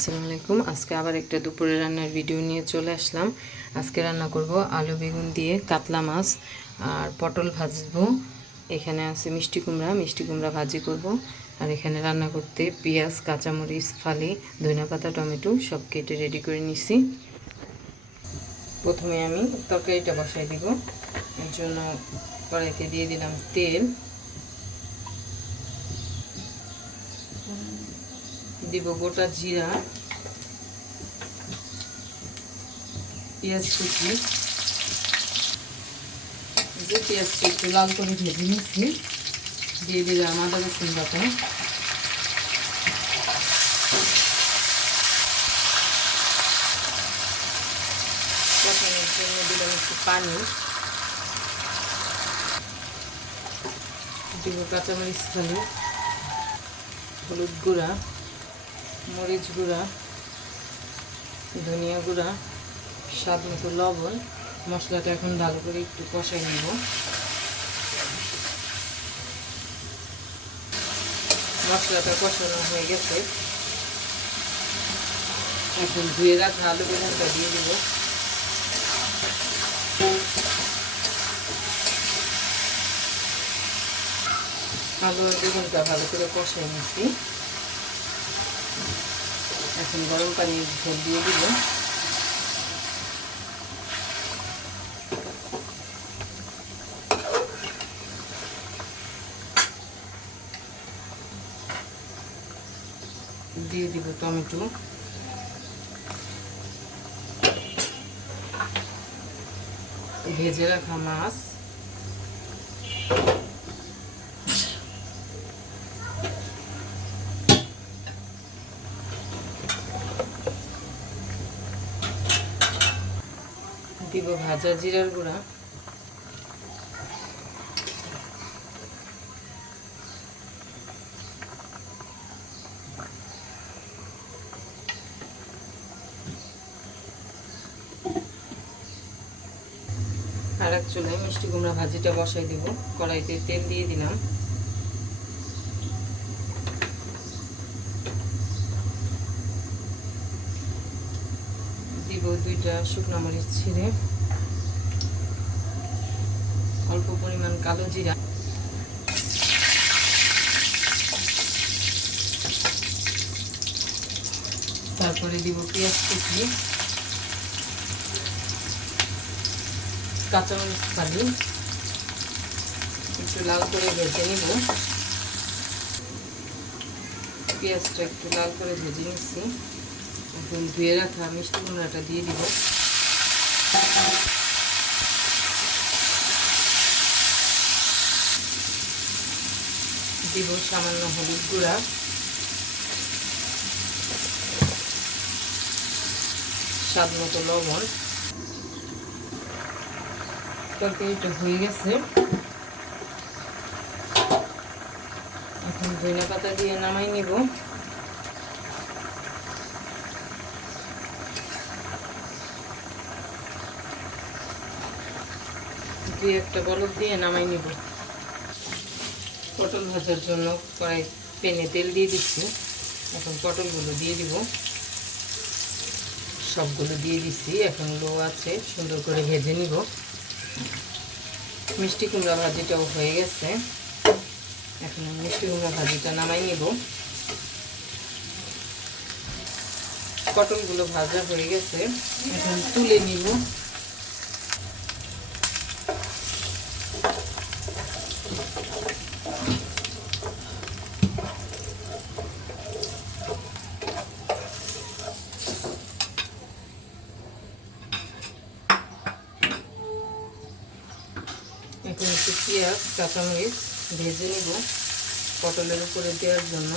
আসসালামু আলাইকুম। আজকে আবার একটা দুপুরে রান্নার ভিডিও নিয়ে চলে আসলাম। আজকে রান্না করব আলু বেগুন দিয়ে কাতলা মাছ আর পটল ভাজবো। এখানে আছে মিষ্টি কুমড়া ভাজি করব। আর এখানে রান্না করতে পেঁয়াজ, কাঁচামরিচ, ফালি, ধনেপাতা, টমেটো সব কেটে রেডি করে নিছি। প্রথমে আমি তরকারিটা বসাই দিব। এর জন্য কড়াইতে দিয়ে দিলাম তেল, দিব গোটা জিরা, পেঁয়াজ কুচি, যে পেঁয়াজটা একটু লাল করে ভেজে নিচ্ছি, দিয়ে দিলাম আদা রসুন বাটা, কষানোর জন্য দিলাম একটু পানি, দিব কাঁচামরিচ ফালি, হলুদ গুঁড়া, মরিচ গুঁড়া, ধনিয়া গুঁড়া, স্বাদ মতো লবণ। মশলাটা এখন ভালো করে একটু কষাই নেব। মশলাটা কষানো হয়ে গেছে, এখন ধুয়ে রাখা আলু বেগুনটা দিয়ে দেব। আলু আর বেগুনটা ভালো করে কষাই নিচ্ছি। এখন গরম পানির ঝোল দিয়ে দিব। দিয়ে দিব টমেটো, ভেজে রাখা মাছ, দিব ভাজা জিরার গুঁড়া, আর এক চুলায় মিষ্টি কুমড়া ভাজিটা বসাই দেব। কড়াইতে তেল দিয়ে দিলাম, দিব 2টা শুকনো মরিচ ছিঁড়ে, অল্প পরিমাণ কালো জিরা, তারপরে দিব পেঁয়াজ কুচি, কাঁচামরিচ ফালি, একটু লাল করে ভেজে নিব। পেঁয়াজটা একটু লাল করে ভেজে নিচ্ছি। এখন ধুয়ে রাখা মিষ্টি কুমড়াটা দিয়ে দিব। দিব সামান্য হলুদ গুঁড়া, স্বাদ মতো লবণ। তরকারিটা হয়ে গেছে, এখন ধনেপাতা দিয়ে নামাই নিব। দিয়ে একটা বলক দিয়ে নামাই নিব। পটল ভাজার জন্য কড়াই প্যানে তেল দিয়ে দিচ্ছি। এখন পটলগুলো দিয়ে দিব, সবগুলো দিয়ে দিচ্ছি। এখন লো আছে, সুন্দর করে ভেজে নিব। মিষ্টি কুমড়া ভাজিটাও হয়ে গেছে, এখন মিষ্টি কুমড়া ভাজিটা নামাই নিব। পটলগুলো ভাজা হয়ে গেছে, এখন তুলে নিব। এখন একটু পেঁয়াজ, কাঁচামরিচ ভেজে নিব পটলের উপরে দেওয়ার জন্য।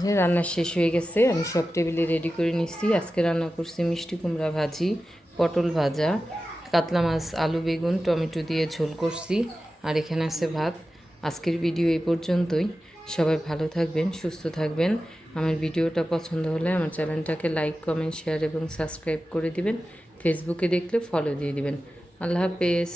যে রান্না শেষ হয়ে গেছে, আমি সব টেবিলে রেডি করে নিচ্ছি। আজকে রান্না করছি মিষ্টি কুমড়া ভাজি, পটল ভাজা, কাতলা মাছ, আলু বেগুন, টমেটো দিয়ে ঝোল করছি, আর এখানে আছে ভাত। আজকের ভিডিও এই পর্যন্তই। সবাই ভালো থাকবেন, সুস্থ থাকবেন। আমার ভিডিওটা পছন্দ হলে আমার চ্যানেলটাকে লাইক, কমেন্ট, শেয়ার এবং সাবস্ক্রাইব করে দিবেন। ফেসবুকে দেখলে ফলো দিয়ে দিবেন। আল্লাহ হাফেজ।